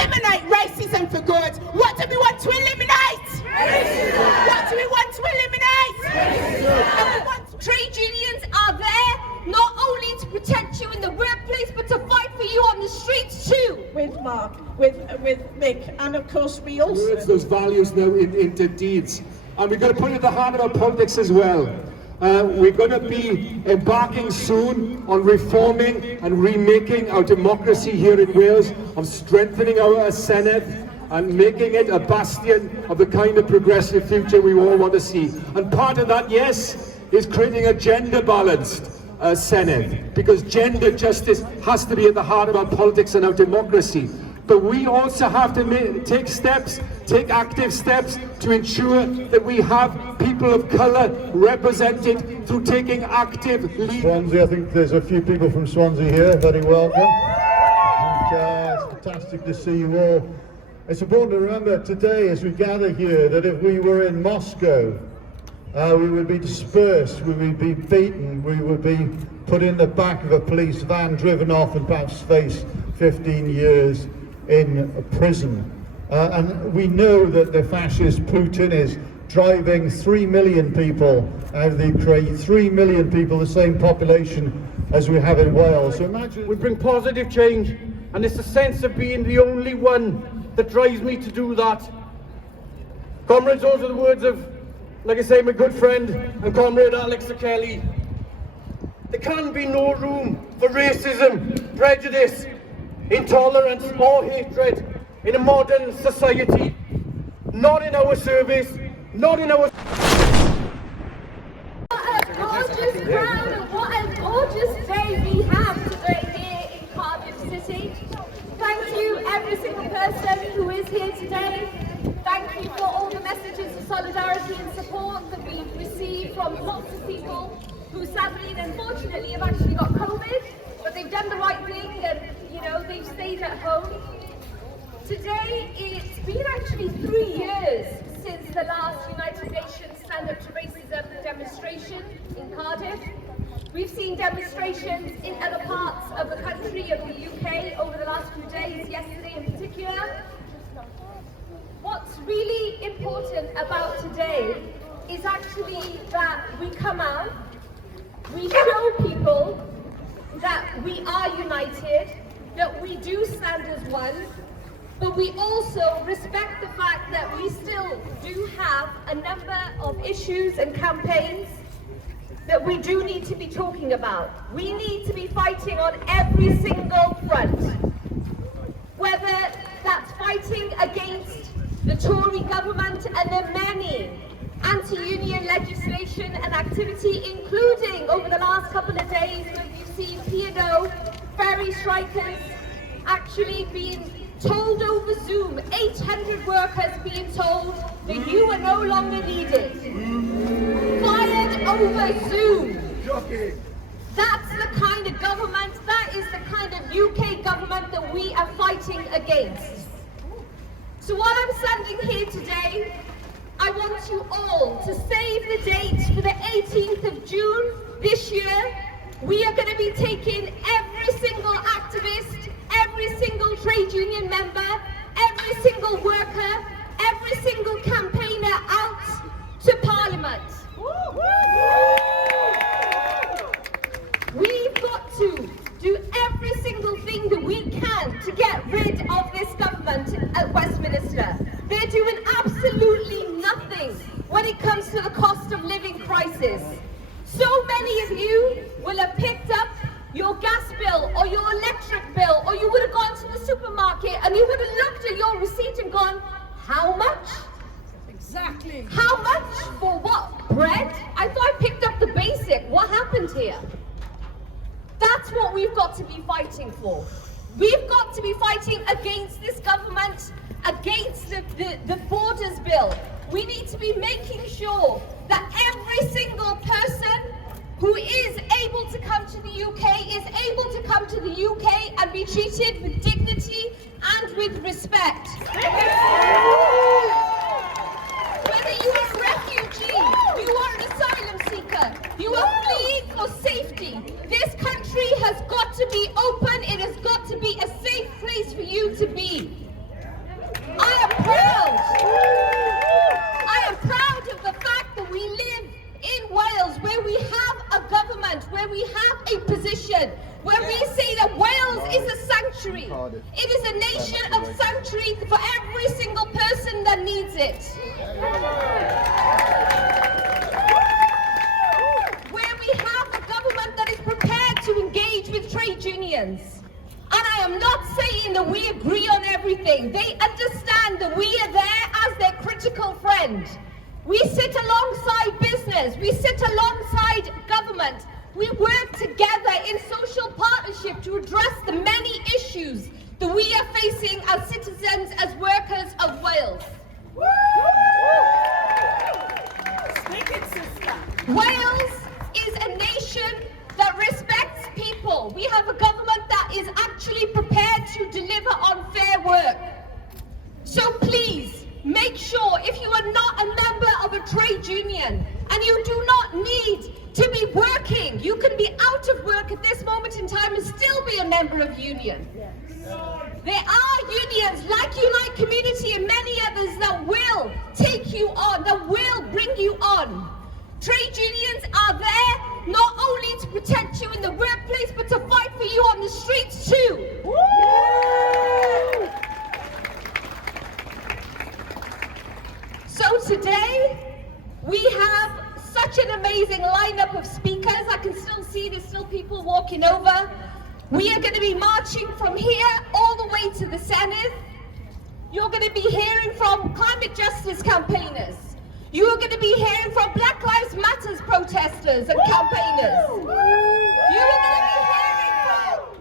eliminate racism for good. What do we want to eliminate? Racism. What do we want to eliminate? Racism. Trade unions are there not only to protect you in the workplace, but to fight for you on the streets too. With Mark, with Mick, and of course we also... Words those values now into deeds. And we've got to put it at the heart of our politics as well. We're going to be embarking soon on reforming and remaking our democracy here in Wales, of strengthening our Senedd and making it a bastion of the kind of progressive future we all want to see. And part of that, yes, is creating a gender-balanced Senedd, because gender justice has to be at the heart of our politics and our democracy. But we also have to take active steps to ensure that we have people of colour represented through taking active lead. Swansea, I think there's a few people from Swansea here, very welcome. And, it's fantastic to see you all. It's important to remember today as we gather here that if we were in Moscow, we would be dispersed, we would be beaten, we would be put in the back of a police van, driven off and perhaps face 15 years in prison. And we know that the fascist Putin is driving 3 million people out of the Ukraine, 3 million people, the same population as we have in Wales. So imagine... We bring positive change, and it's a sense of being the only one that drives me to do that. Comrades, those are the words of, like I say, my good friend and comrade Alex Kelly. There can be no room for racism, prejudice, intolerance or hatred in a modern society. Not in our service, not in our... What a gorgeous crowd and what a gorgeous day we have today here in Cardiff City. Thank you every single person who is here today. Thank you for all the messages of solidarity and support that we've received from lots of people who sadly and unfortunately have actually got COVID, but they've done the right thing and, you know, they've stayed at home. Today, it's been actually 3 years since the last United Nations Stand Up to Racism demonstration in Cardiff. We've seen demonstrations in other parts of the country, of the UK, over the last few days, yesterday in particular. What's really important about today is actually that we come out, we show people that we are united, that we do stand as one, but we also respect the fact that we still do have a number of issues and campaigns that we do need to be talking about. We need to be fighting on every single front, whether that's fighting against the Tory government and the many anti-union legislation and activity, including over the last couple of days when we've seen P&O ferry strikers actually being told over Zoom, 800 workers being told that you are no longer needed. Fired over Zoom. That's the kind of government, that is the kind of UK government that we are fighting against. So while I'm standing here today, I want you all to save the date for the 18th of June this year. We are going to be taking every single activist, every single trade union member, every single worker, every single campaigner out to Parliament. We've got to do every single thing that we can to get rid of this government at Westminster. They're doing absolutely nothing when it comes to the cost of living crisis. So many of you will have picked up your gas bill or your electric bill, or you would have gone to the supermarket and you would have looked at your receipt and gone, how much? Exactly. How much? For what? Bread? I thought I picked up the basic. What happened here? That's what we've got to be fighting for. We've got to be fighting against this government, against the Borders Bill. We need to be making sure that every single person who is able to come to the UK is able to come to the UK and be treated with dignity and with respect. Whether you are a refugee, you are an asylum seeker, you are fleeing for safety, this country has got to be open, it has got to be a safe place for you to be. It is a nation of sanctuary for every single person that needs it. Where we have a government that is prepared to engage with trade unions. And I am not saying that we agree on everything. They understand that we are there as their critical friend. We sit alongside business. We sit alongside government. We work together in social partnership to address the many issues that we are facing as citizens, as workers of Wales. Wales is a nation that respects people. We have a government that is actually prepared to deliver on fair work. So please, make sure if you are not a member of a trade union and you do not need to be working, you can be out of work at this moment in time and still be a member of union. There are unions like Unite Community and many others that will take you on, that will bring you on. Trade unions are there not only to protect you in the workplace, but to fight for you on the streets too. So today, we have such an amazing lineup of speakers. I can still see there's still people walking over. We are going to be marching from here all the way to the Senedd. You're going to be hearing from climate justice campaigners. You are going to be hearing from Black Lives Matter protesters and campaigners.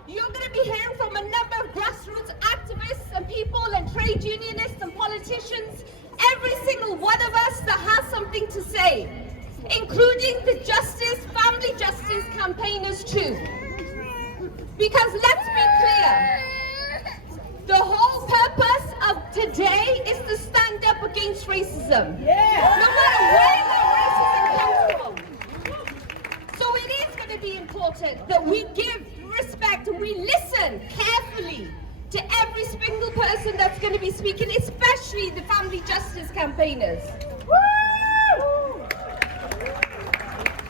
You're going to be hearing from a number of grassroots activists and people and trade unionists and politicians. Every single one of us that has something to say, including the justice, family justice campaigners too. Because let's be clear, the whole purpose of today is to stand up against racism. No matter where that racism comes from. So it is going to be important that we give respect and we listen carefully to every single person that's going to be speaking, especially the family justice campaigners.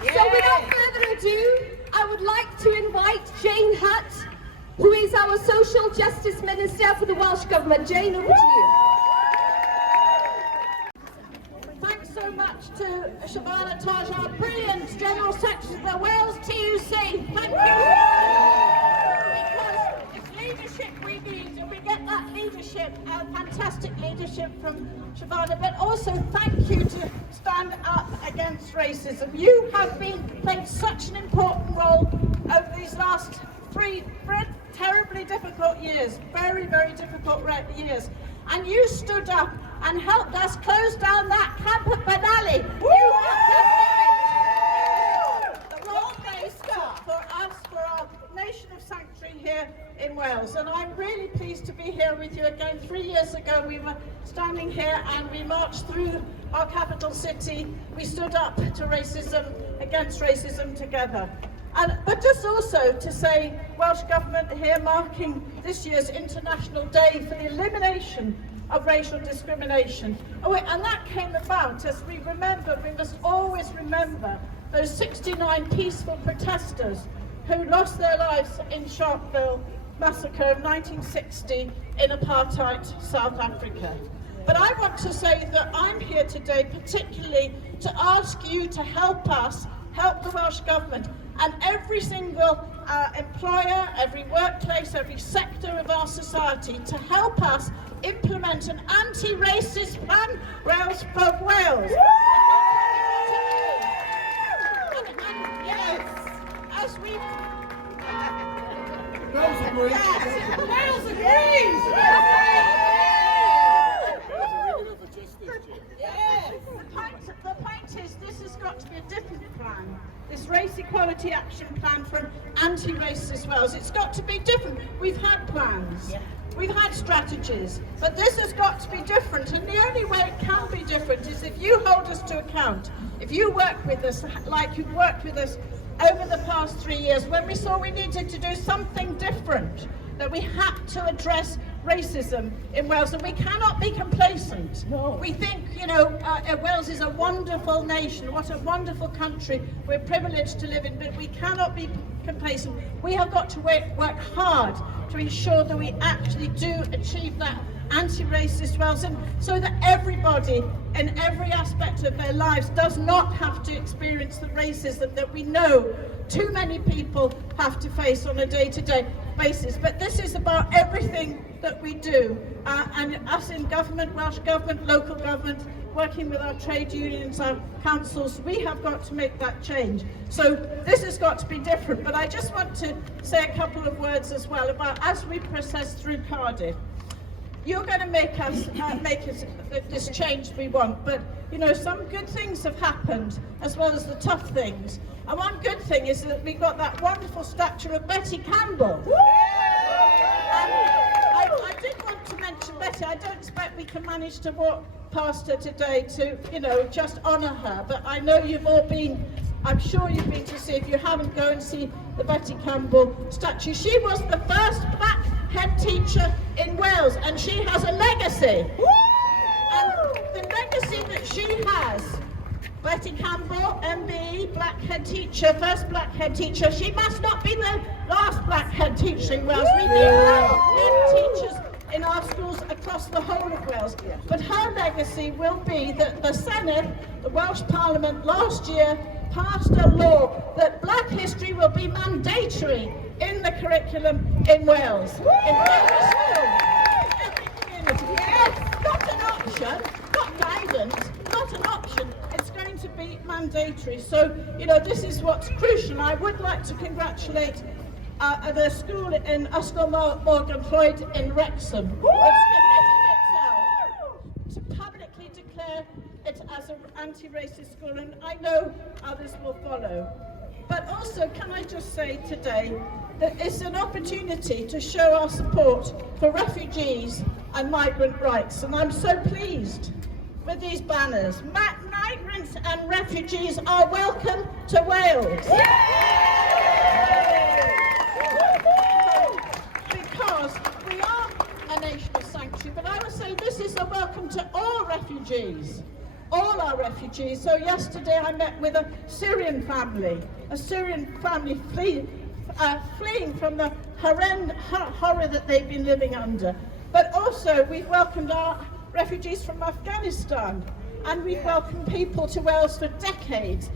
So without further ado, I would like to invite Jane Hutt, who is our Social Justice Minister for the Welsh Government. Jane, over to you. Thanks so much to Shabana Taj, our brilliant General Secretary of the Wales TUC. Thank you. Because it's leadership we need, and we get that leadership, fantastic leadership from Shabana, but also thank you to stand up against racism. You have played such an important role over these last 3 terribly difficult years, very, very difficult years. And you stood up and helped us close down that camp at Benally. You have the wrong place for us, for our nation of sanctuary here in Wales. And I'm really pleased to be here with you again. 3 years ago we were standing here and we marched through our capital city. We stood up to racism, against racism together. But just also to say, Welsh Government here marking this year's International Day for the Elimination of Racial Discrimination. And that came about as we must always remember those 69 peaceful protesters who lost their lives in Sharkville massacre of 1960 in apartheid South Africa. But I want to say that I'm here today particularly to ask you to help us, help the Welsh Government, and every single employer, every workplace, every sector of our society to help us implement an anti-racist plan for Wales. And yes, as we... Wales agrees. Yes, Wales agrees! The point is, this has got to be a different plan. This race equality action plan from anti-racist Wales, it's got to be different. We've had plans, we've had strategies, but this has got to be different. And the only way it can be different is if you hold us to account, if you work with us like you've worked with us over the past 3 years, when we saw we needed to do something different, that we had to address racism in Wales, and we cannot be complacent. No. We think, Wales is a wonderful nation, what a wonderful country we're privileged to live in, but we cannot be complacent. We have got to work hard to ensure that we actually do achieve that anti-racist Wales, and so that everybody in every aspect of their lives does not have to experience the racism that we know too many people have to face on a day-to-day basis. But this is about everything that we do, and us in government, Welsh Government, local government, working with our trade unions, our councils, we have got to make that change. So this has got to be different. But I just want to say a couple of words as well about, as we process through Cardiff, you're going to make us this change we want. But you know, some good things have happened as well as the tough things. And one good thing is that we got that wonderful statue of Betty Campbell. I did want to mention Betty. I don't expect we can manage to walk past her today to, you know, just honour her. But I know you've all been, I'm sure you've been to see, if you haven't, go and see the Betty Campbell statue. She was the first black head teacher in Wales, and she has a legacy. And the legacy that she has, Betty Campbell, MBE, black head teacher, first black head teacher, she must not be the last black head teacher in Wales. We need head teachers in our schools across the whole of Wales. But her legacy will be that the Senedd, the Welsh Parliament, last year passed a law that black history will be mandatory in the curriculum in Wales. In every school, in every community. Yes, not an option, not guidance, not an option. It's going to be mandatory. So, you know, this is what's crucial. I would like to congratulate the school in Ysgol Morgan Floyd in Wrexham, that's committed itself to publicly declare it as an anti-racist school, and I know others will follow. But also, can I just say today that it's an opportunity to show our support for refugees and migrant rights, and I'm so pleased with these banners. Migrants and refugees are welcome to Wales. Because we are a nation of sanctuary, but I would say this is a welcome to all refugees. All our refugees. So yesterday I met with a Syrian family fleeing from the horror that they've been living under. But also we've welcomed our refugees from Afghanistan, and we've welcomed people to Wales for decades,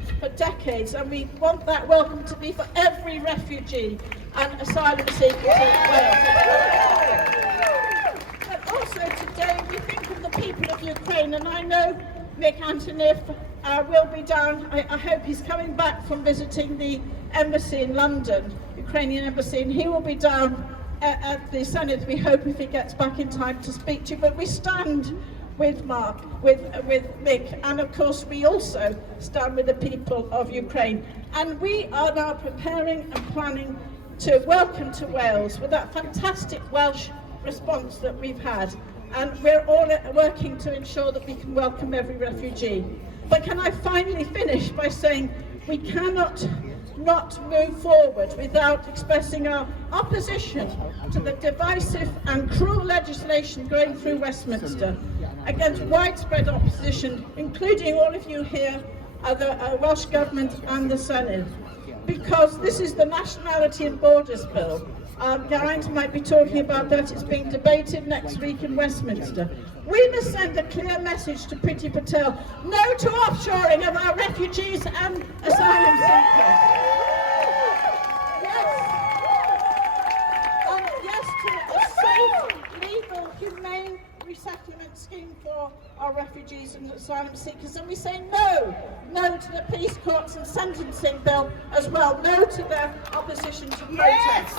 and we want that welcome to be for every refugee and asylum seeker in Wales. But also today we think of the people of Ukraine, and I know Mick Antoniff will be down. I hope he's coming back from visiting the embassy in London, Ukrainian embassy, and he will be down at the Senedd, we hope, if he gets back in time to speak to you. But we stand with Mark, with Mick, and of course we also stand with the people of Ukraine. And we are now preparing and planning to welcome to Wales with that fantastic Welsh response that we've had. And we're all working to ensure that we can welcome every refugee. But can I finally finish by saying we cannot not move forward without expressing our opposition to the divisive and cruel legislation going through Westminster, against widespread opposition, including all of you here, the Welsh Government and the Senedd, because this is the Nationality and Borders Bill. Geraint might be talking about that. It's being debated next week in Westminster. We must send a clear message to Priti Patel: no to offshoring of our refugees and asylum seekers. Yes to a safe, legal, humane resettlement scheme for our refugees and asylum seekers. And we say no to the police courts and sentencing bill as well, no to their opposition to protest.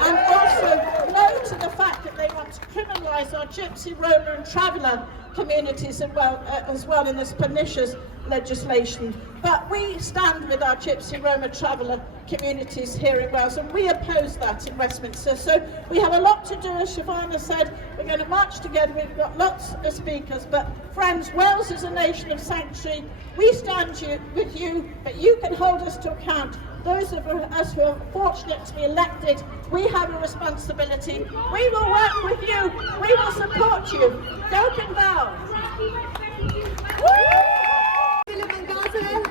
And also no to the fact that they want to criminalise our Gypsy, Roma and Traveller communities as well in this pernicious legislation. But we stand with our Gypsy, Roma, Traveller communities here in Wales, and we oppose that in Westminster. So we have a lot to do, as Siobhan said. We're going to march together. We've got lots of speakers, but friends, Wales is a nation of sanctuary. We stand with you, but you can hold us to account. Those of us who are fortunate to be elected, we have a responsibility. We will work with you. We will support you. Go Val.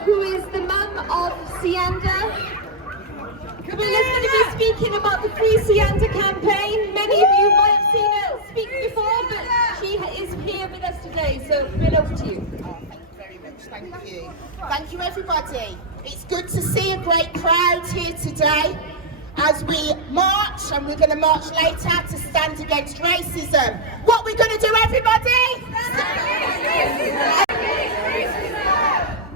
Who is the mum of Sianda, who is going to be speaking about the Free Sianda campaign. and we're going to march later to stand against racism. What we're going to do, everybody?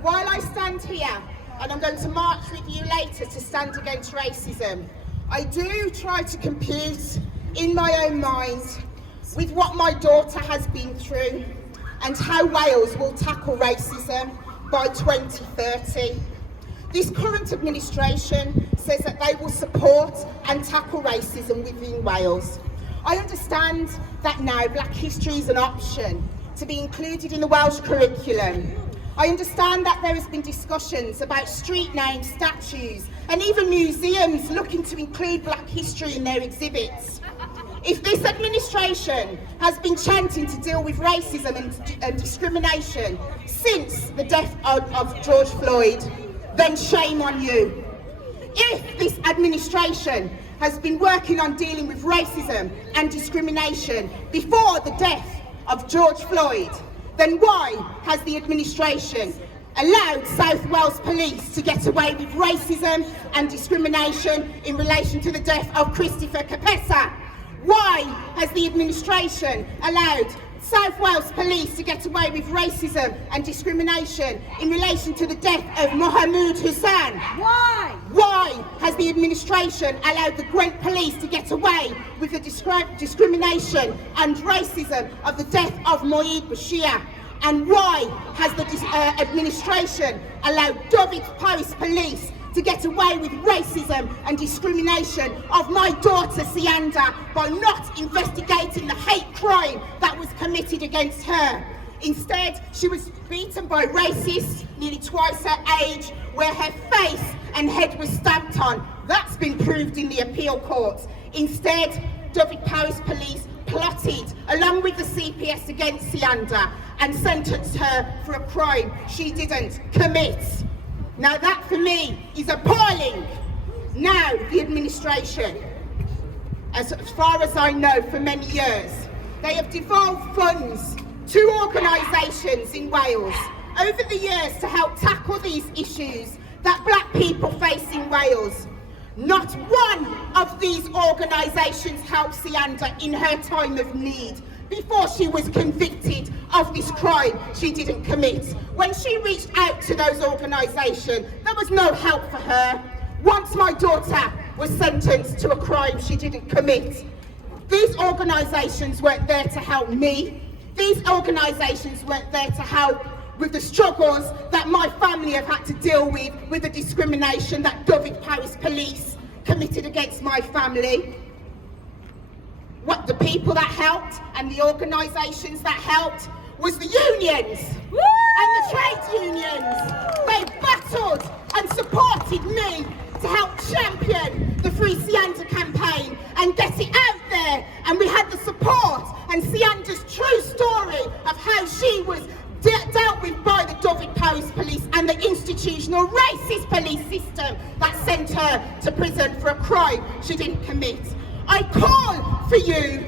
While I stand here, and I'm going to march with you later to stand against racism, I do try to compute in my own mind with what my daughter has been through and how Wales will tackle racism by 2030. This current administration says that they will support and tackle racism within Wales. I understand that now Black history is an option to be included in the Welsh curriculum. I understand that there has been discussions about street names, statues, and even museums looking to include Black history in their exhibits. If this administration has been chanting to deal with racism and discrimination since the death of George Floyd, then shame on you. If this administration has been working on dealing with racism and discrimination before the death of George Floyd, then why has the administration allowed South Wales Police to get away with racism and discrimination in relation to the death of Christopher Capessa? Why has the administration allowed South Wales Police to get away with racism and discrimination in relation to the death of Mohammed Hussain? Why? Why has the administration allowed the Gwent Police to get away with the discrimination and racism of the death of Moeed Bashir? And why has the administration allowed Dyfed Police to get away with racism and discrimination of my daughter Sianda by not investigating the hate crime that was committed against her? Instead, she was beaten by racists nearly twice her age, where her face and head was stamped on. That's been proved in the appeal courts. Instead, Dyfed Police plotted along with the CPS against Sianda and sentenced her for a crime she didn't commit. Now that for me is appalling. Now the administration, as far as I know for many years, they have devolved funds to organisations in Wales over the years to help tackle these issues that Black people face in Wales. Not one of these organisations helped Sianda in her time of need before she was convicted of this crime she didn't commit. When she reached out to those organisations, there was no help for her. Once my daughter was sentenced to a crime she didn't commit, these organisations weren't there to help me. These organisations weren't there to help with the struggles that my family have had to deal with the discrimination that Dyfed Police committed against my family. What the people that helped and the organisations that helped was the unions. Woo! And the trade unions. They battled and supported me to help champion the Free Sianda campaign and get it out there. And we had the support and Sianda's true story of how she was dealt with by the Dyfed Police and the institutional racist police system that sent her to prison for a crime she didn't commit. I call for you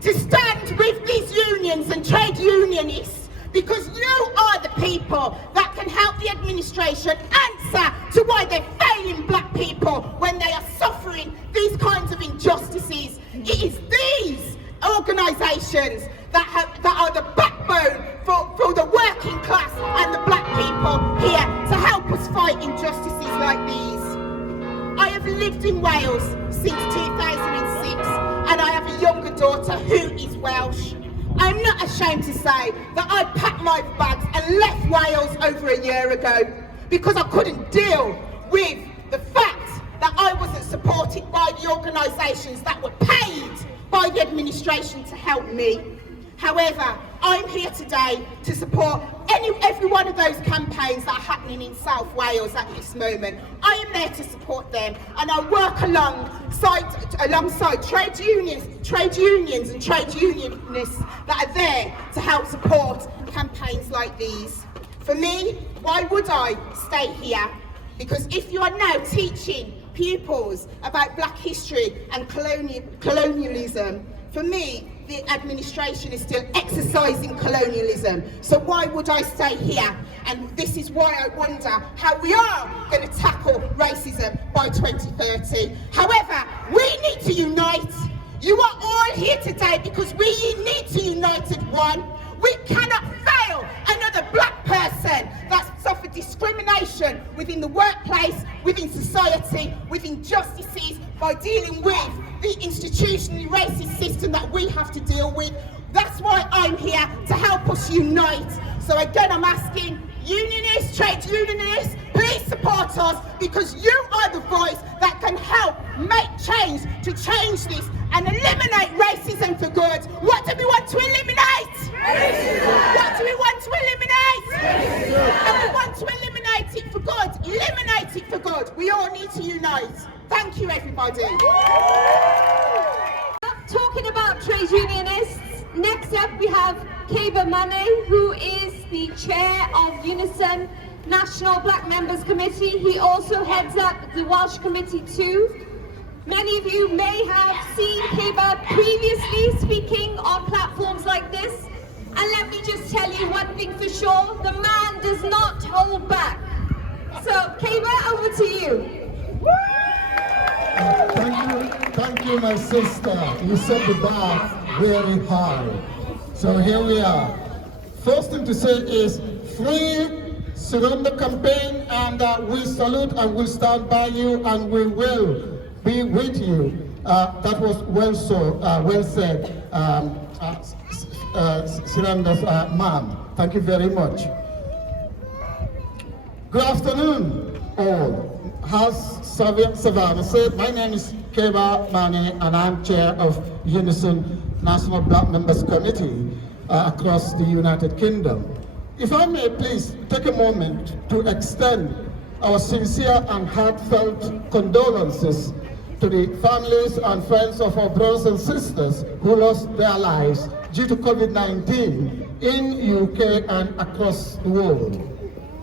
to stand with these unions and trade unionists, because you are the people that can help the administration answer to why they're failing Black people when they are suffering these kinds of injustices. It is these organisations that are the backbone for the working class and the Black people here to help us fight injustices like these. I have lived in Wales since 2006 and I have a younger daughter who is Welsh. I'm not ashamed to say that I packed my bags and left Wales over a year ago because I couldn't deal with the fact that I wasn't supported by the organisations that were paid by the administration to help me. However, I'm here today to support every one of those campaigns that are happening in South Wales at this moment. I am there to support them, and I work alongside trade unions and trade unionists that are there to help support campaigns like these. For me, why would I stay here? Because if you are now teaching pupils about Black history and colonialism, for me, the administration is still exercising colonialism. So why would I stay here? And this is why I wonder how we are going to tackle racism by 2030. However, we need to unite. You are all here today because we need to unite as one. We cannot fail another black person that's suffered discrimination within the workplace, within society, with injustices, by dealing with the institutionally racist system that we have to deal with. That's why I'm here, to help us unite. So again, I'm asking unionists, trade unionists, please support us, because you are the voice that can help make change to change this and eliminate racism for good. What do we want to eliminate? Racism. What do we want to eliminate? Racism. And we want to eliminate it for good. Eliminate it for good. We all need to unite. Thank you, everybody. Talking about trade unionists, next up we have Keba Mane, who is the chair of Unison National Black Members Committee. He also heads up the Welsh Committee too. Many of you may have seen Keba previously speaking on platforms like this. And let me just tell you one thing for sure, the man does not hold back. So Keba, over to you. Thank you, my sister. You set the bar very high. So here we are. First thing to say is free surrender campaign, and we salute and we stand by you, and we will be with you. That was well said, Surrender's ma'am. Thank you very much. Good afternoon, all. As Savannah said, my name is Keba Mane, and I'm chair of Unison National Black Members Committee across the United Kingdom. If I may please take a moment to extend our sincere and heartfelt condolences to the families and friends of our brothers and sisters who lost their lives due to COVID-19 in UK and across the world.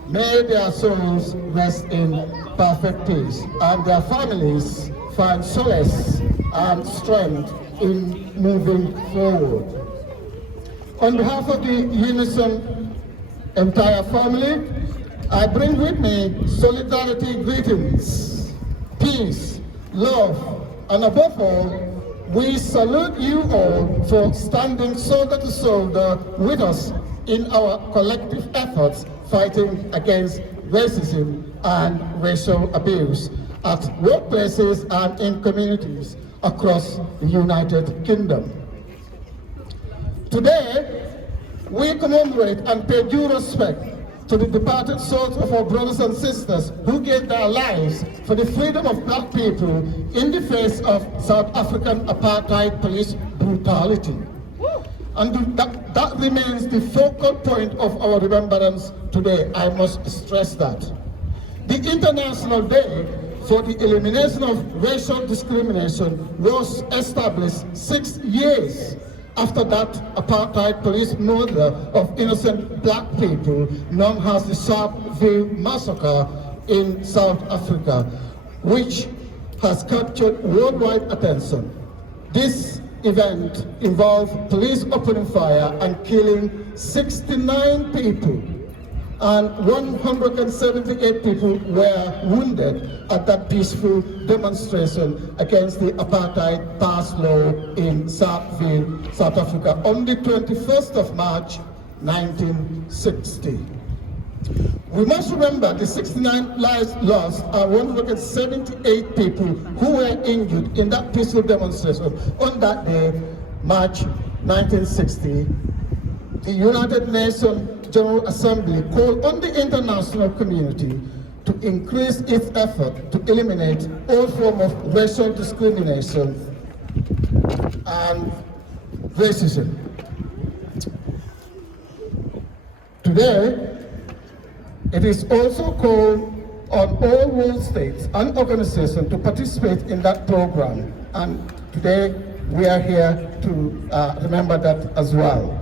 May their souls rest in perfect peace, and their families find solace and strength in moving forward. On behalf of the Unison entire family, I bring with me solidarity greetings, peace, love, and above all, we salute you all for standing shoulder to shoulder with us in our collective efforts fighting against racism and racial abuse at workplaces and in communities across the United Kingdom. Today, we commemorate and pay due respect to the departed souls of our brothers and sisters who gave their lives for the freedom of black people in the face of South African apartheid police brutality. And that remains the focal point of our remembrance today. I must stress that. The International Day for the Elimination of Racial Discrimination was established 6 years after that apartheid police murder of innocent black people known as the Sharpeville Massacre in South Africa, which has captured worldwide attention. This event involved police opening fire and killing 69 people, and 178 people were wounded at that peaceful demonstration against the apartheid pass law in Sharpeville, South Africa on the 21st of March, 1960. We must remember the 69 lives lost are 178 people who were injured in that peaceful demonstration on that day, March 1960. The United Nations General Assembly called on the international community to increase its effort to eliminate all forms of racial discrimination and racism. Today, it is also called on all world states and organizations to participate in that program, and today we are here to remember that as well.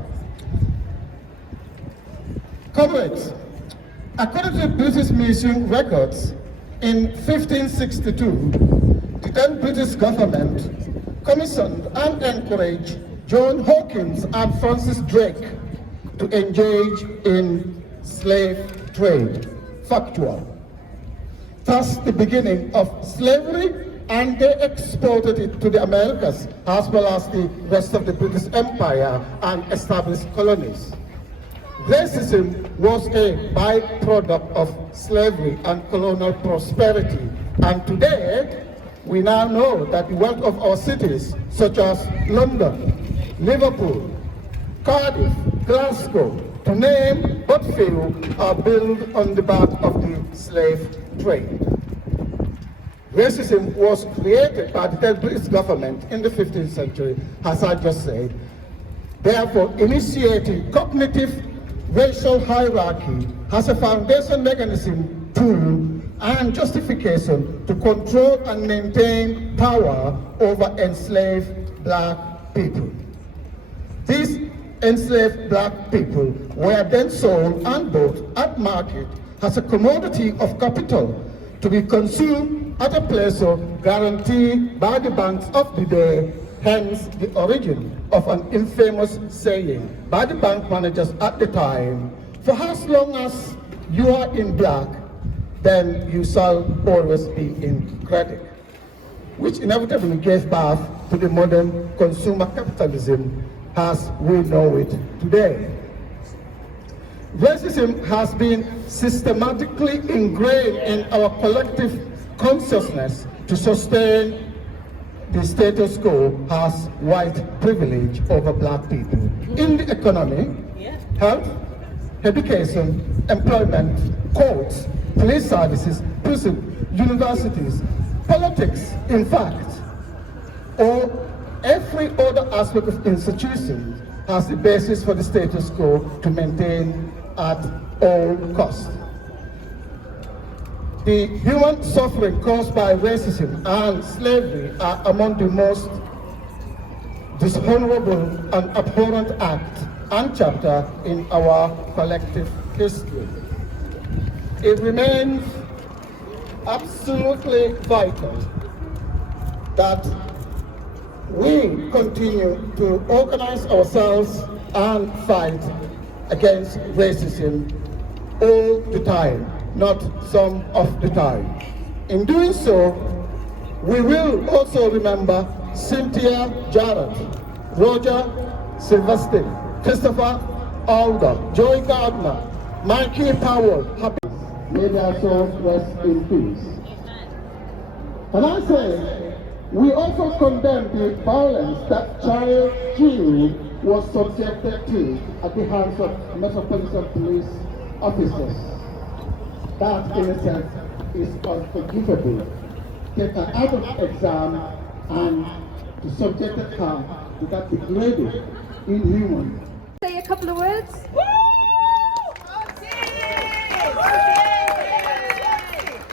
Comrades, according to the British Museum records, in 1562, the then British government commissioned and encouraged John Hawkins and Francis Drake to engage in slave trade, factual. Thus the beginning of slavery and they exported it to the Americas as well as the rest of the British Empire and established colonies. Racism was a byproduct of slavery and colonial prosperity, and today we now know that the wealth of our cities such as London, Liverpool, Cardiff, Glasgow, to name but few, are built on the back of the slave trade. Racism was created by the British government in the 15th century, as I just said, therefore initiating cognitive racial hierarchy as a foundation mechanism, tool, and justification to control and maintain power over enslaved black people. These enslaved black people were then sold and bought at market as a commodity of capital to be consumed at a pleasure guaranteed by the banks of the day, hence the origin of an infamous saying by the bank managers at the time: for as long as you are in black, then you shall always be in credit, which inevitably gave birth to the modern consumer capitalism as we know it today. Racism has been systematically ingrained in our collective consciousness to sustain the status quo as white privilege over black people in the economy, health, education, employment, courts, police services, prison, universities, politics, in fact, or every other aspect of institutions as the basis for the status quo to maintain at all costs. The human suffering caused by racism and slavery are among the most dishonorable and abhorrent act and chapter in our collective history. It remains absolutely vital that we continue to organize ourselves and fight against racism all the time, not some of the time. In doing so, we will also remember Cynthia Jarrett, Roger Sylvester, Christopher Alder, Joy Gardner, Mikey Powell. May their souls rest in peace. And I say, we also condemn the violence that child Jew was subjected to at the hands of Metropolitan Police officers. That, in a sense, is unforgivable. Take her out of exam and to subject her to that degrading, inhuman. Say a couple of words.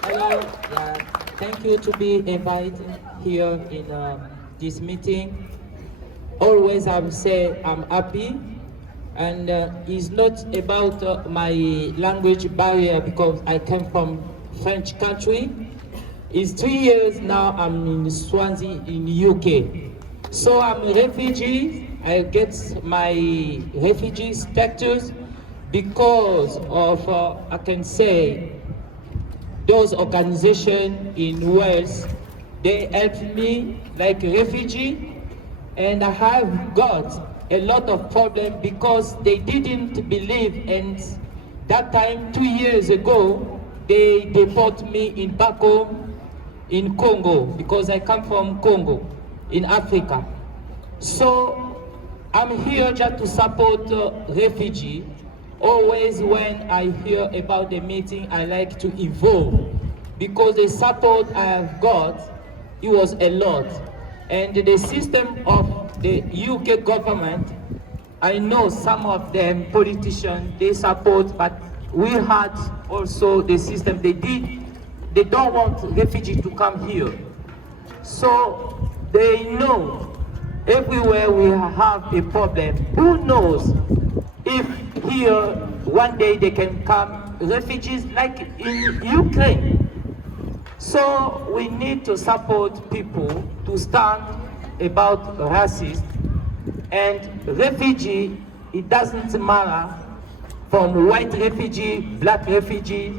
Hello, thank you to be invited here in this meeting. Always I will say I'm happy, and it's not about my language barrier because I came from French country. It's 3 years now I'm in Swansea in UK. So I'm a refugee. I get my refugee status because of, I can say, those organizations in Wales. They helped me like a refugee, and I have got a lot of problems because they didn't believe, and that time 2 years ago they deported me in back home in Congo because I come from Congo in Africa. So I'm here just to support refugees. Always when I hear about the meeting, I like to evolve because the support I have got, it was a lot. And the system of the UK government, I know some of them politicians, they support, but we had also the system, they don't want refugees to come here. So they know everywhere we have a problem. Who knows if here one day they can come refugees like in Ukraine. So we need to support people to stand about racism and refugee. It doesn't matter from white refugee, black refugee.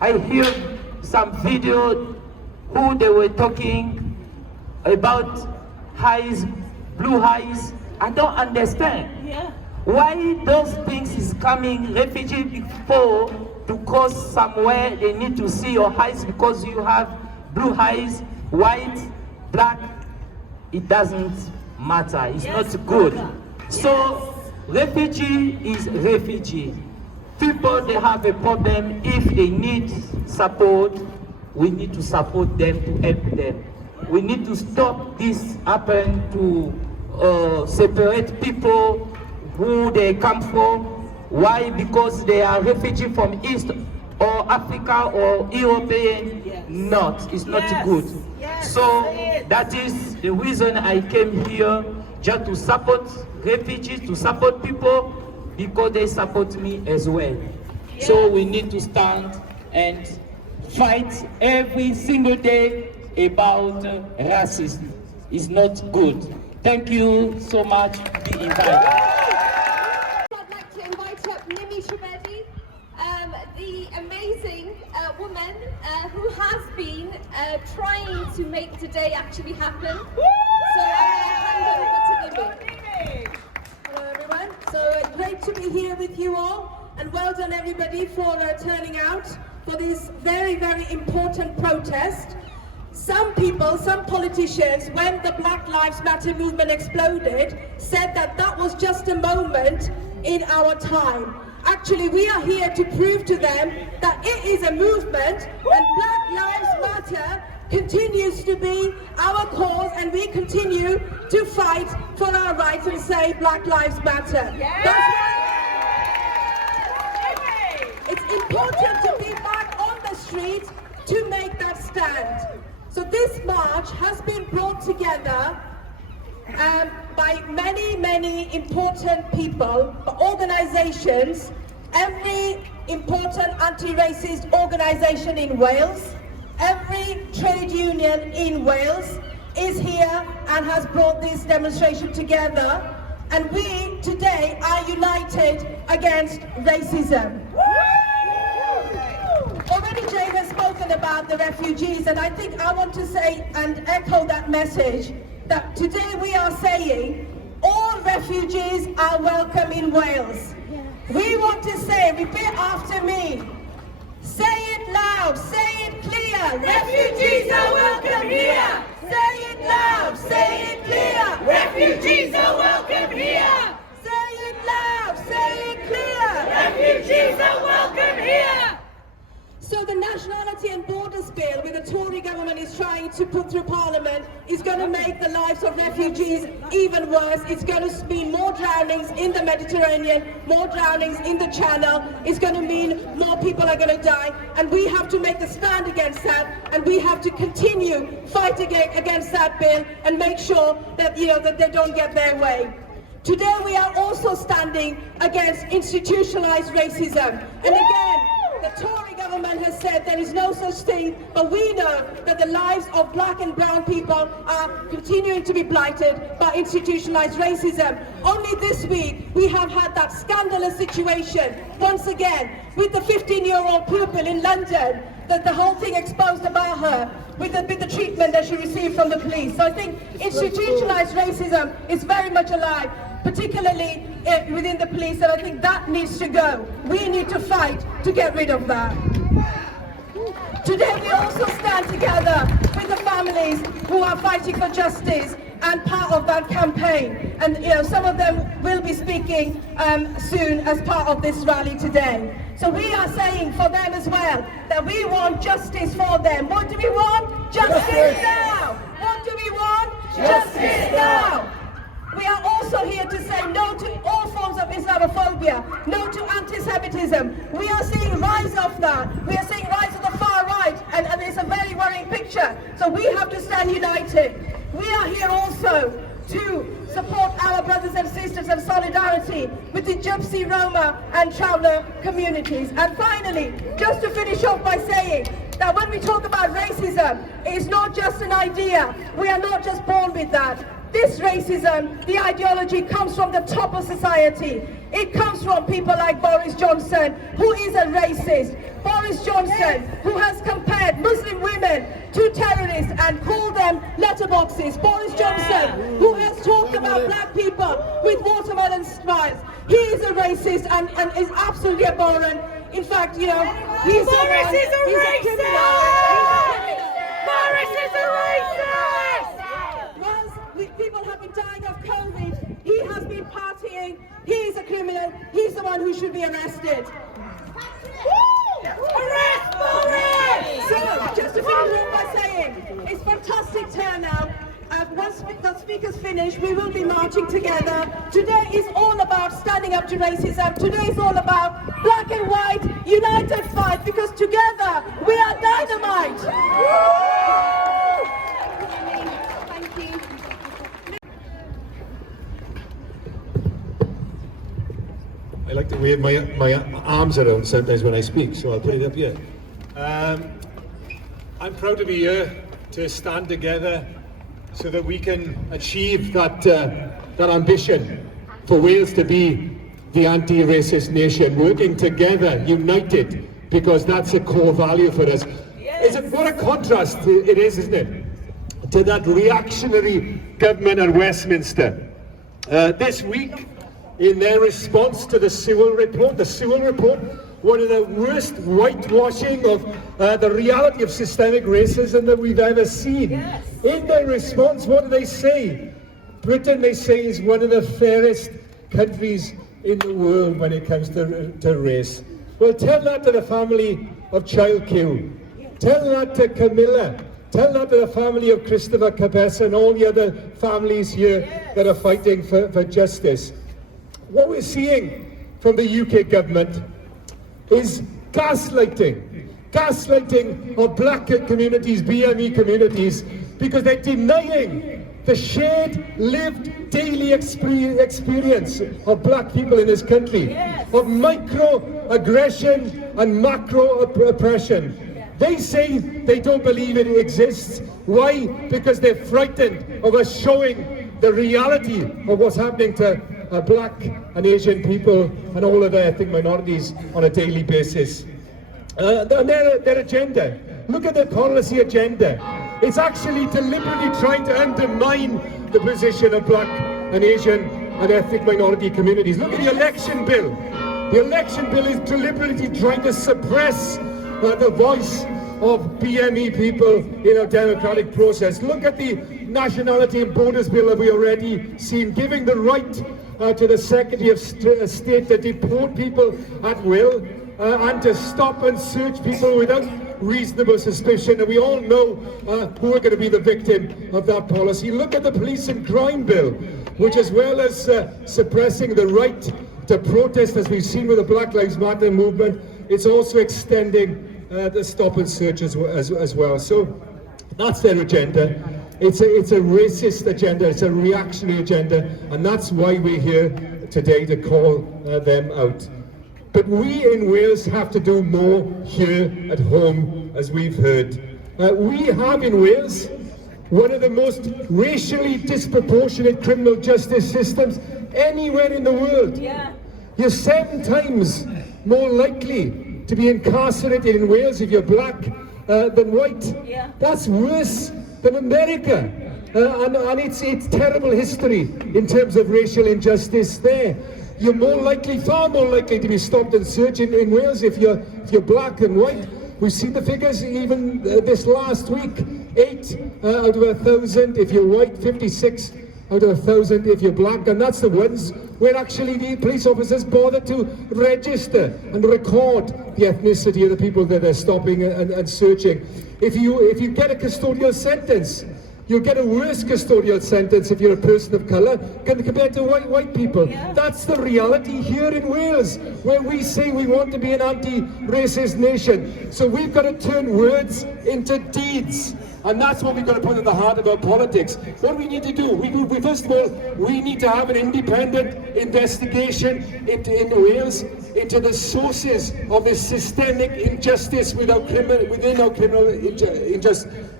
I hear some video who they were talking about eyes, blue eyes. I don't understand. Yeah. Why those things is coming, refugee before, to cause somewhere they need to see your eyes because you have blue eyes, white, black, it doesn't matter, it's not good. So refugee is refugee. People, they have a problem. If they need support, we need to support them, to help them. We need to stop this happen to separate people who they come from. Why? Because they are refugees from East or Africa or European. Not, it's not good. So that is the reason I came here, just to support refugees, to support people, because they support me as well. So we need to stand and fight every single day about racism. It's not good. Thank you so much for being invited. The amazing woman who has been trying to make today actually happen. So I'm going to hand over to Libby. Hello everyone, so great to be here with you all, and well done everybody for turning out for this very, very important protest. Some people, some politicians, when the Black Lives Matter movement exploded, said that that was just a moment in our time. Actually, we are here to prove to them that it is a movement, and Black Lives Matter continues to be our cause, and we continue to fight for our rights and say Black Lives Matter. That's why it's important to be back on the street to make that stand. So this march has been brought together by many, many important people, organizations. Every important anti-racist organization in Wales, every trade union in Wales is here and has brought this demonstration together. And we today are united against racism. Already Jane has spoken about the refugees, and I think I want to say and echo that message, that today we are saying all refugees are welcome in Wales. We want to say, repeat after me, say it loud, say it clear, refugees are welcome here. Say it loud, say it clear, refugees are welcome here. Say it loud, say it clear, refugees are welcome here. So the Nationality and Borders Bill, which the Tory government is trying to put through Parliament, is going to make the lives of refugees even worse. It's going to mean more drownings in the Mediterranean, more drownings in the Channel. It's going to mean more people are going to die. And we have to make a stand against that, and we have to continue fighting against that bill and make sure that, that they don't get their way. Today we are also standing against institutionalized racism. And again, the Tory government has said there is no such thing, but we know that the lives of black and brown people are continuing to be blighted by institutionalized racism. Only this week, we have had that scandalous situation, once again, with the 15-year-old pupil in London, that the whole thing exposed about her, with the treatment that she received from the police. So I think institutionalized racism is very much alive, particularly within the police, and I think that needs to go. We need to fight to get rid of that. Today we also stand together with the families who are fighting for justice and part of that campaign. And some of them will be speaking soon as part of this rally today. So we are saying for them as well that we want justice for them. What do we want? Justice now! What do we want? Justice now! We are also here to say no to all forms of Islamophobia, no to anti-Semitism. We are seeing rise of that. We are seeing rise of the far right, and it's a very worrying picture. So we have to stand united. We are here also to support our brothers and sisters in solidarity with the Gypsy, Roma and Traveller communities. And finally, just to finish off by saying that when we talk about racism, it's not just an idea. We are not just born with that. this racism, the ideology comes from the top of society. It comes from people like Boris Johnson, who is a racist. Boris Johnson, who has compared Muslim women to terrorists and called them letterboxes. Boris Johnson, who has talked about black people with watermelon smiles. He is a racist and is absolutely abhorrent. In fact, you know, he's Boris is a racist! Boris is a racist! Whilst people have been dying of COVID, he has been partying. He is a criminal. He's the one who should be arrested. Arrest Boris! So, just to finish off by saying, it's fantastic turnout. Once the speakers finish, we will be marching together. Today is all about standing up to racism. Today is all about black and white, united fight, because together we are dynamite. Thank you. I like to wave my arms around sometimes when I speak, so I'll put it up here. I'm proud to be here to stand together so that we can achieve that ambition for Wales to be the anti-racist nation, working together, united, because that's a core value for us. What a contrast it is, isn't it, to that reactionary government at Westminster. This week, in their response to the Sewell report, one of the worst whitewashing of the reality of systemic racism that we've ever seen. Yes. In their response, what do they say? Britain, they say, is one of the fairest countries in the world when it comes to race. Well, tell that to the family of Child Q. Tell that to Camilla. Tell that to the family of Christopher Cabessa and all the other families here that are fighting for justice. What we're seeing from the UK government is gaslighting of black communities, BME communities, because they're denying the shared, lived, daily experience of black people in this country, of micro-aggression and macro-oppression. They say they don't believe it exists. Why? Because they're frightened of us showing the reality of what's happening to black and Asian people and all other ethnic minorities on a daily basis. Their agenda, look at their policy agenda. It's actually deliberately trying to undermine the position of black and Asian and ethnic minority communities. Look at the election bill. The election bill is deliberately trying to suppress the voice of BME people in our democratic process. Look at the nationality and borders bill that we already seen, giving the right to the Secretary of State to deport people at will and to stop and search people without reasonable suspicion. And we all know who are going to be the victim of that policy. Look at the police and crime bill, which, as well as suppressing the right to protest, as we've seen with the Black Lives Matter movement, it's also extending the stop and search as well. So that's their agenda. It's a racist agenda, it's a reactionary agenda, and that's why we're here today to call them out. But we in Wales have to do more here at home, as we've heard. We have in Wales one of the most racially disproportionate criminal justice systems anywhere in the world. You're 7 times more likely to be incarcerated in Wales if you're black than white. That's worse than America. And it's terrible history in terms of racial injustice there. You're more likely, far more likely to be stopped and searched in Wales if you're black than white. We've seen the figures even this last week. 8 out of 1,000 if you're white, 56 out of 1,000 if you're black, and that's the ones where actually the police officers bother to register and record the ethnicity of the people that they're stopping and searching. If you get a custodial sentence, you'll get a worse custodial sentence if you're a person of colour compared to white people. That's the reality here in Wales, where we say we want to be an anti-racist nation. So we've got to turn words into deeds. And that's what we've got to put at the heart of our politics. What do we need to do? We first of all, we need to have an independent investigation in Wales into the sources of this systemic injustice within our criminal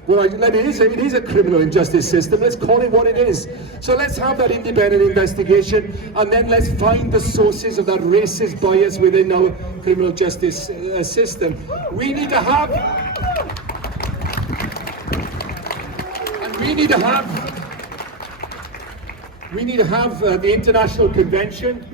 Well, it is a criminal injustice system. Let's call it what it is. So let's have that independent investigation, and then let's find the sources of that racist bias within our criminal justice system. We need to have, the International Convention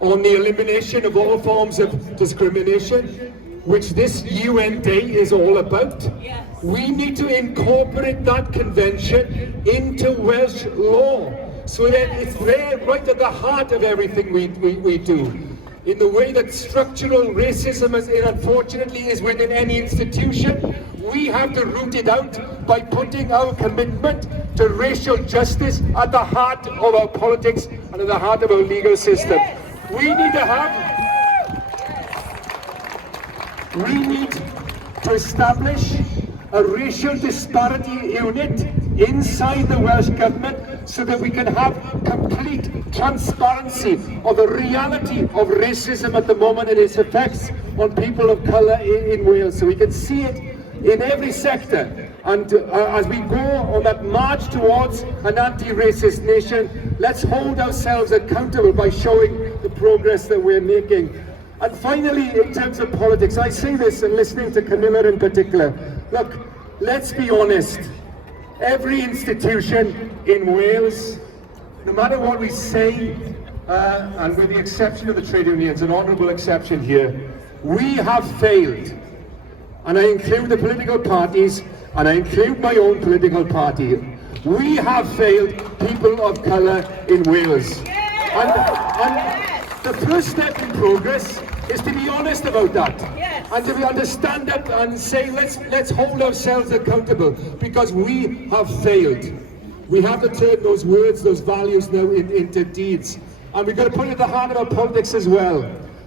on the Elimination of All Forms of Discrimination, which this UN Day is all about. Yes. We need to incorporate that convention into Welsh law so that it's there right at the heart of everything we do. In the way that structural racism, unfortunately, is within any institution, we have to root it out by putting our commitment to racial justice at the heart of our politics and at the heart of our legal system. Yes. We need to establish a racial disparity unit inside the Welsh Government so that we can have complete transparency of the reality of racism at the moment and its effects on people of colour in Wales, so we can see it in every sector. And as we go on that march towards an anti-racist nation, let's hold ourselves accountable by showing the progress that we're making. And finally, in terms of politics, I say this, and listening to Camilla in particular, look, let's be honest. Every institution in Wales, no matter what we say, and with the exception of the trade unions, an honourable exception here, we have failed. And I include the political parties, and I include my own political party. We have failed people of colour in Wales. And the first step in progress is to be honest about that. Yes. And to understand that and say, let's hold ourselves accountable, because we have failed. We have to turn those words, those values now into deeds. And we've got to put it at the heart of our politics as well.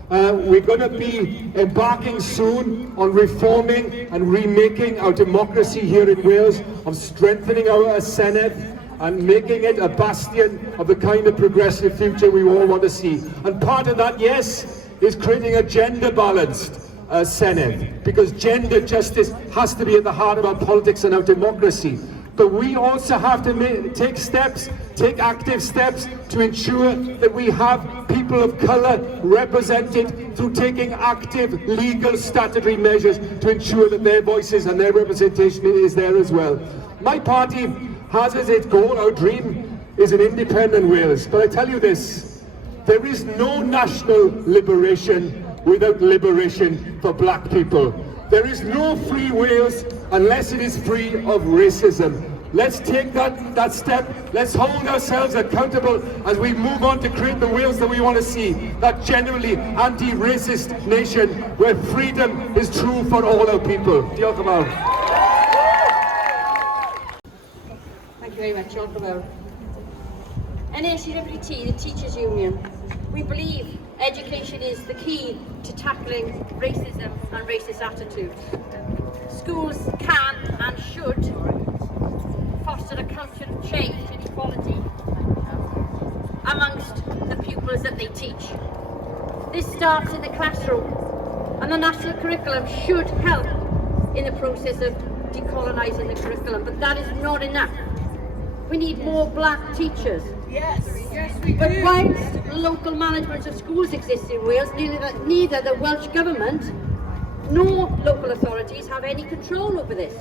We're going to be embarking soon on reforming and remaking our democracy here in Wales, of strengthening our Senedd and making it a bastion of the kind of progressive future we all want to see. And part of that, yes, is creating a gender-balanced Senedd, because gender justice has to be at the heart of our politics and our democracy. But we also have to take active steps to ensure that we have people of colour represented through taking active legal statutory measures to ensure that their voices and their representation is there as well. My party has as its goal, our dream, is an independent Wales. But I tell you this, there is no national liberation without liberation for black people. There is no free Wales unless it is free of racism. Let's take that step. Let's hold ourselves accountable as we move on to create the Wales that we want to see. That genuinely anti-racist nation where freedom is true for all our people. Diolch yn fawr. Thank you very much, John Cavell. NACWT, the Teachers Union, we believe education is the key to tackling racism and racist attitudes. Schools can and should foster a culture of change and equality amongst the pupils that they teach. This starts in the classroom, and the national curriculum should help in the process of decolonising the curriculum, but that is not enough. We need more black teachers. Yes, we do. But whilst local management of schools exists in Wales, neither the Welsh Government nor local authorities have any control over this.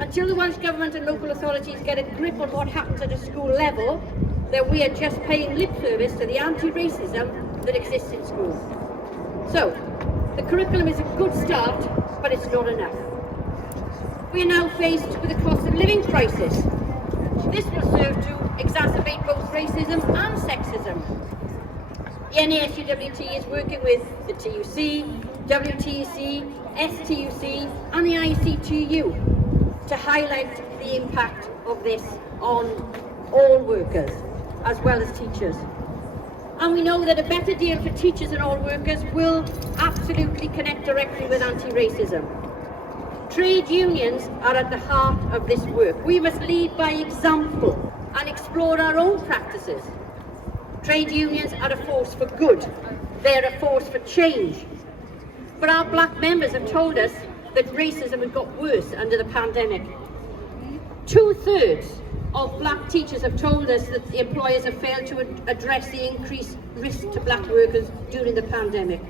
Until the Welsh Government and local authorities get a grip on what happens at a school level, then we are just paying lip service to the anti-racism that exists in schools. So, the curriculum is a good start, but it's not enough. We are now faced with a cost of living crisis. This will serve to exacerbate both racism and sexism. The NASUWT is working with the TUC, WTC, STUC and the ICTU to highlight the impact of this on all workers as well as teachers. And we know that a better deal for teachers and all workers will absolutely connect directly with anti-racism. Trade unions are at the heart of this work. We must lead by example and explore our own practices. Trade unions are a force for good. They're a force for change. But our black members have told us that racism had got worse under the pandemic. 2/3 of black teachers have told us that the employers have failed to address the increased risk to black workers during the pandemic.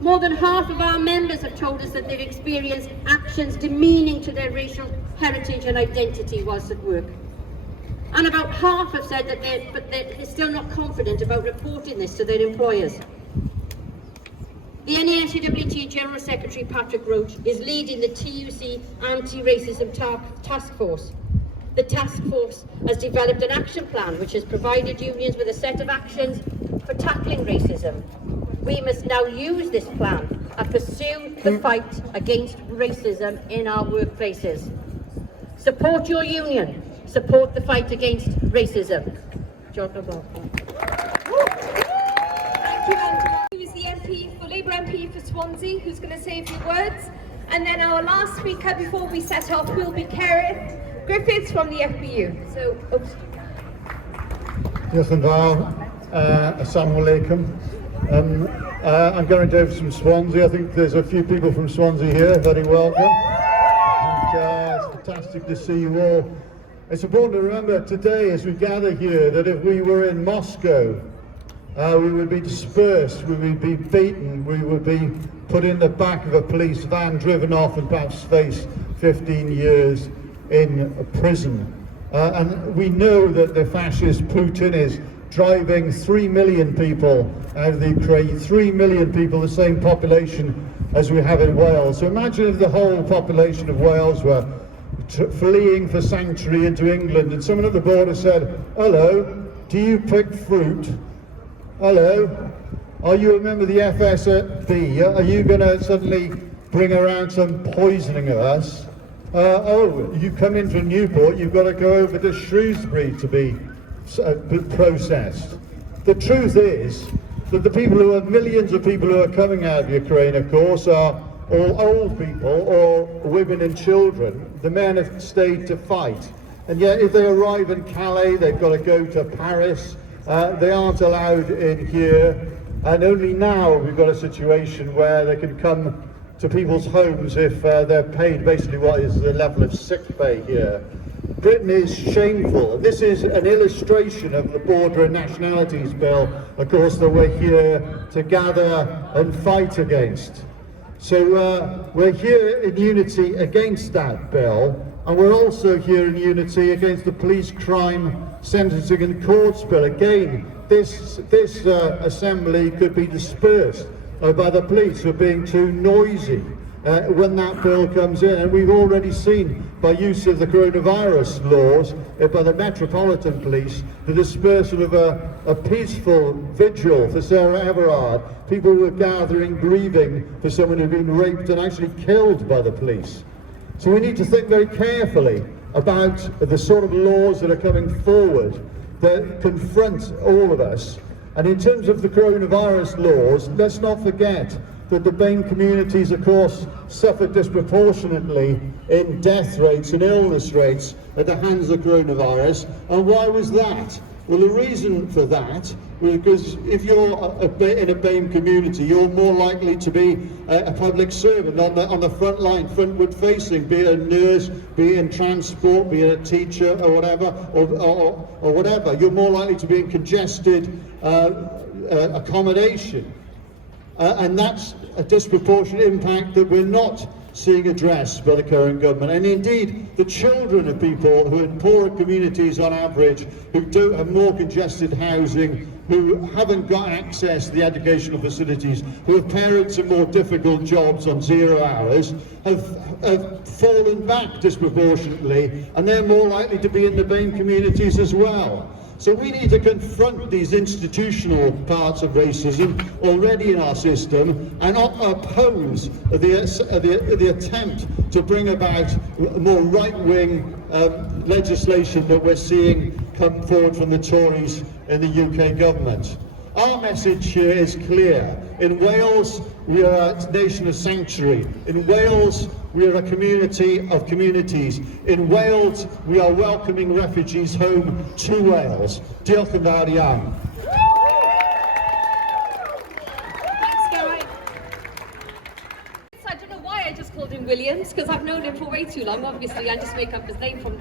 More than half of our members have told us that they've experienced actions demeaning to their racial heritage and identity whilst at work. And about half have said that they're still not confident about reporting this to their employers. The NASUWT General Secretary Patrick Roach is leading the TUC Anti-Racism Task Force. The task force has developed an action plan which has provided unions with a set of actions for tackling racism. We must now use this plan and pursue the fight against racism in our workplaces. Support your union. Support the fight against racism. John O'Brien. Thank you, Angela. Who's the MP for Labour MP for Swansea, who's going to say a few words. And then our last speaker before we set off will be Cardiff Griffiths from the FBU. So, oops. Diolch yn fawr. Assalamu alaikum. I'm Gary Davis from Swansea. I think there's a few people from Swansea here. Very welcome. And, it's fantastic to see you all. It's important to remember today as we gather here that if we were in Moscow, we would be dispersed, we would be beaten, we would be put in the back of a police van, driven off and perhaps face 15 years in prison. And we know that the fascist Putin is driving 3 million people out of the Ukraine, 3 million people, the same population as we have in Wales. So imagine if the whole population of Wales were fleeing for sanctuary into England and someone at the border said, "Hello, do you pick fruit? Hello, are you a member of the FSB? Are you going to suddenly bring around some poisoning of us? Oh, you come in from Newport, you've got to go over to Shrewsbury to be processed." The truth is that the people who are, millions of people who are coming out of Ukraine, of course, are all old people or women and children. The men have stayed to fight. And yet if they arrive in Calais, they've got to go to Paris. They aren't allowed in here. And only now we've got a situation where they can come to people's homes if they're paid basically what is the level of sick pay here. Britain is shameful. This is an illustration of the Border and Nationalities Bill, of course, that we're here to gather and fight against. So we're here in unity against that bill, and we're also here in unity against the Police Crime Sentencing and Courts Bill. Again, this assembly could be dispersed by the police for being too noisy when that bill comes in. And we've already seen, by use of the coronavirus laws, by the Metropolitan Police, the dispersal of a peaceful vigil for Sarah Everard. People were gathering, grieving for someone who'd been raped and actually killed by the police. So we need to think very carefully about the sort of laws that are coming forward that confront all of us. And in terms of the coronavirus laws, let's not forget that the BAME communities, of course, suffer disproportionately in death rates and illness rates at the hands of coronavirus. And why was that? Well, the reason for that was because if you're in a BAME community, you're more likely to be a public servant on the front line, frontward facing, be it a nurse, be it in transport, be it a teacher or whatever, or whatever. You're more likely to be in congested accommodation. And that's a disproportionate impact that we're not seeing addressed by the current government. And indeed, the children of people who are in poorer communities on average, who don't have more congested housing, who haven't got access to the educational facilities, who have parents in more difficult jobs on 0 hours, have fallen back disproportionately, and they're more likely to be in the BAME communities as well. So we need to confront these institutional parts of racism already in our system and oppose the attempt to bring about more right-wing legislation that we're seeing come forward from the Tories in the UK government. Our message here is clear. In Wales, we are a nation of sanctuary. In Wales, we are a community of communities. In Wales, we are welcoming refugees home to Wales. Diolch yn fawr iawn. I don't know why I just called him Williams, because I've known him for way too long. Obviously, I just make up his name from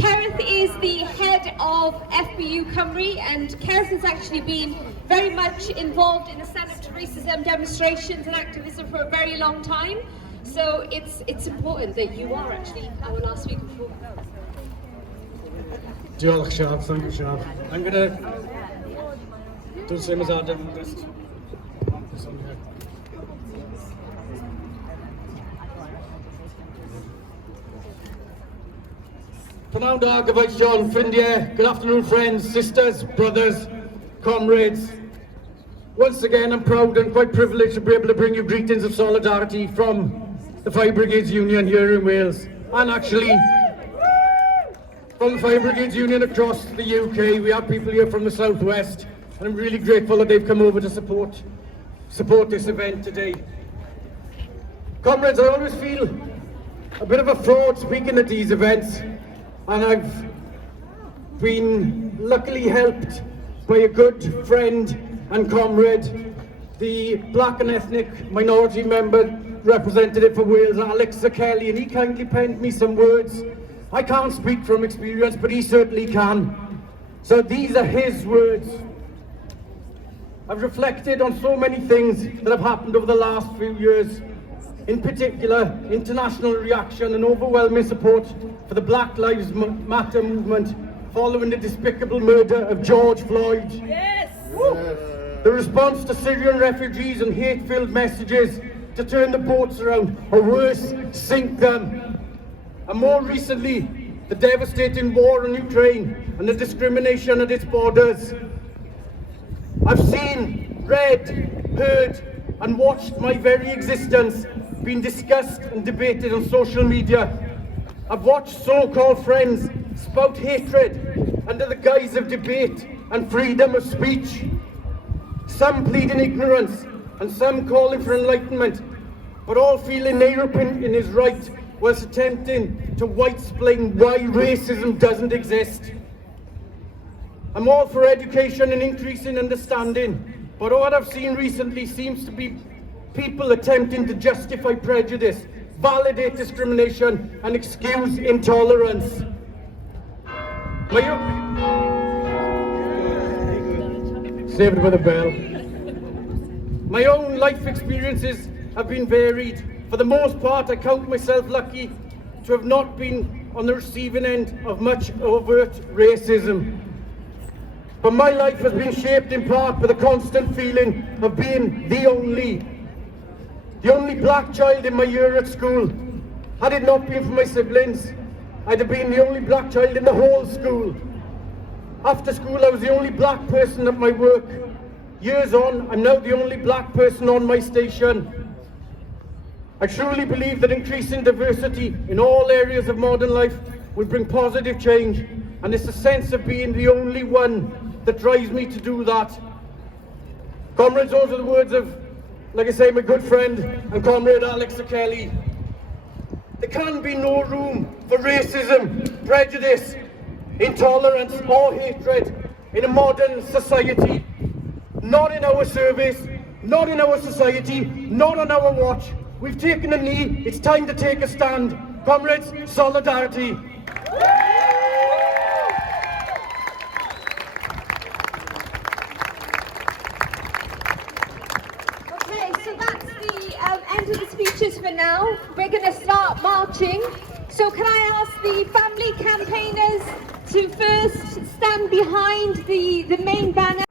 Cardiff is the head of FBU Cymru, and Cardiff has actually been very much involved in the Stand Up to Racism demonstrations and activism for a very long time. So it's important that you are actually our last speaker before. Diolch, Siad. Thank you, Siad. I'm going to do the same as Adam. Just Pnawn da, gyfeillion, ffrindiau, good afternoon friends, sisters, brothers, comrades. Once again, I'm proud and quite privileged to be able to bring you greetings of solidarity from the Fire Brigades Union here in Wales, and actually from the Fire Brigades Union across the UK. We have people here from the southwest, and I'm really grateful that they've come over to support this event today. Comrades, I always feel a bit of a fraud speaking at these events, and I've been luckily helped by a good friend and comrade, the Black and Ethnic Minority Member Representative for Wales, Alex Kelly, and he kindly penned me some words. I can't speak from experience, but he certainly can. So these are his words. I've reflected on so many things that have happened over the last few years. In particular, international reaction and overwhelming support for the Black Lives Matter movement following the despicable murder of George Floyd. Yes! The response to Syrian refugees and hate-filled messages to turn the boats around, or worse, sink them. And more recently, the devastating war in Ukraine and the discrimination at its borders. I've seen, read, heard, and watched my very existence being discussed and debated on social media. I've watched so-called friends spout hatred under the guise of debate and freedom of speech. Some pleading ignorance and some calling for enlightenment, but all feeling their opinion is right whilst attempting to white-splain why racism doesn't exist. I'm all for education and increasing understanding, but what I've seen recently seems to be people attempting to justify prejudice, validate discrimination, and excuse intolerance. Save it with a bell. My own life experiences have been varied. For the most part, I count myself lucky to have not been on the receiving end of much overt racism. But my life has been shaped in part by the constant feeling of being the only black child in my year at school. Had it not been for my siblings, I'd have been the only black child in the whole school. After school, I was the only black person at my work. Years on, I'm now the only black person on my station. I truly believe that increasing diversity in all areas of modern life will bring positive change, and it's a sense of being the only one that drives me to do that. Comrades, those are the words of, like I say, my good friend and comrade Alex Kelly. There can be no room for racism, prejudice, intolerance or hatred in a modern society. Not in our service, not in our society, not on our watch. We've taken a knee, it's time to take a stand. Comrades, solidarity. Okay, so that's the end of the speeches for now. We're going to start marching. So can I ask the family campaigners to first stand behind the main banner?